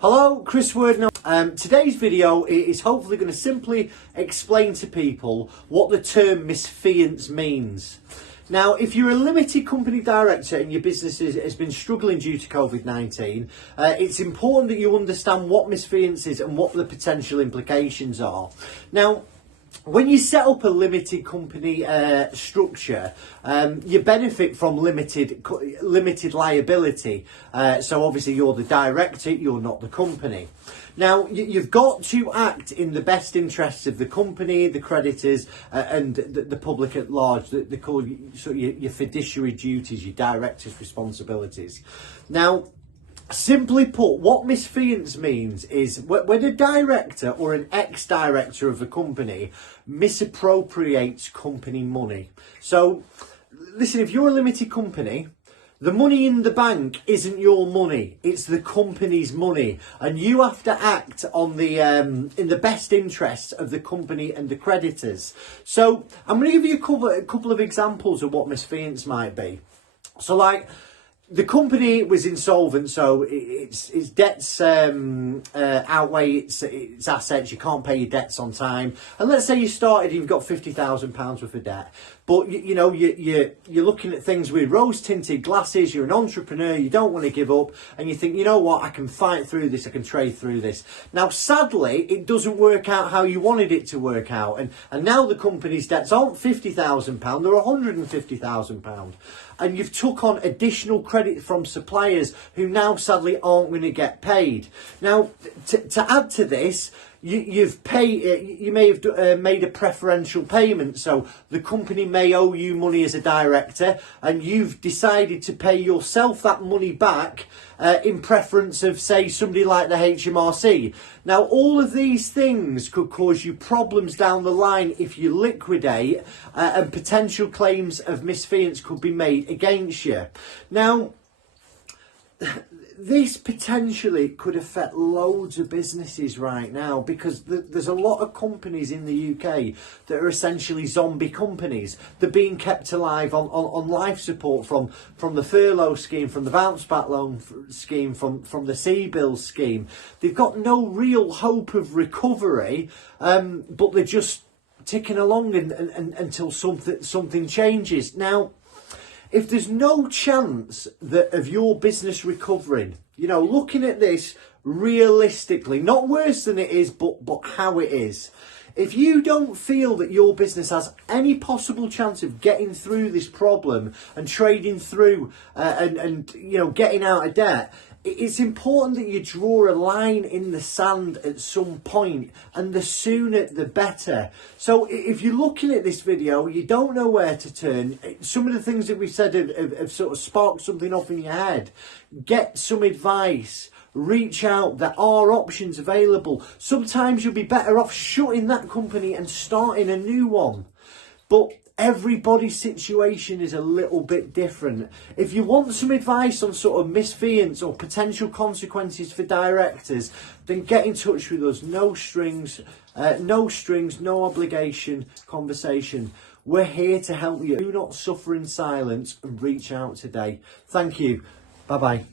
Hello, Chris Wordnell. Today's video is hopefully going to simply explain to people what the term misfeasance means. Now, if you're a limited company director and your business has been struggling due to COVID-19, it's important that you understand what misfeasance is and what the potential implications are. Now, when you set up a limited company structure, you benefit from limited liability. So obviously you're the director, you're not the company. Now, you've got to act in the best interests of the company, the creditors, and the public at large. They call you sort of your fiduciary duties, your director's responsibilities. Now, simply put, what misfeasance means is when a director or an ex-director of a company misappropriates company money. So, listen, if you're a limited company, the money in the bank isn't your money, it's the company's money. And you have to act on the in the best interests of the company and the creditors. So, I'm going to give you a couple of examples of what misfeasance might be. So, like, the company was insolvent, so its debts outweigh its assets. You can't pay your debts on time. And let's say you started and you've got £50,000 worth of debt. But, you're looking at things with rose-tinted glasses. You're an entrepreneur. You don't want to give up. And you think, you know what, I can fight through this. I can trade through this. Now, sadly, it doesn't work out how you wanted it to work out. And now the company's debts aren't £50,000. They're £150,000. And you've took on additional credit from suppliers who now sadly aren't going to get paid. Now, to add to this, you may have made a preferential payment, so the company may owe you money as a director, and you've decided to pay yourself that money back in preference of, say, somebody like the HMRC. Now, all of these things could cause you problems down the line if you liquidate, and potential claims of misfeasance could be made against you. Now, this potentially could affect loads of businesses right now, because there's a lot of companies in the UK that are essentially zombie companies. They're being kept alive on life support from the furlough scheme, from the bounce back loan scheme, from the CBILS scheme. They've got no real hope of recovery, but they're just ticking along until something changes. Now, if there's no chance of your business recovering, looking at this realistically, not worse than it is, but how it is. If you don't feel that your business has any possible chance of getting through this problem and trading through and getting out of debt, it's important that you draw a line in the sand at some point, and the sooner the better. So if you're looking at this video, you don't know where to turn, some of the things that we said have sort of sparked something off in your head. Get some advice. Reach out. There are options available. Sometimes you'll be better off shutting that company and starting a new one. But everybody's situation is a little bit different. If you want some advice on sort of misfeasance or potential consequences for directors, then get in touch with us. No strings, no obligation conversation. We're here to help you. Do not suffer in silence and reach out today. Thank you. Bye-bye.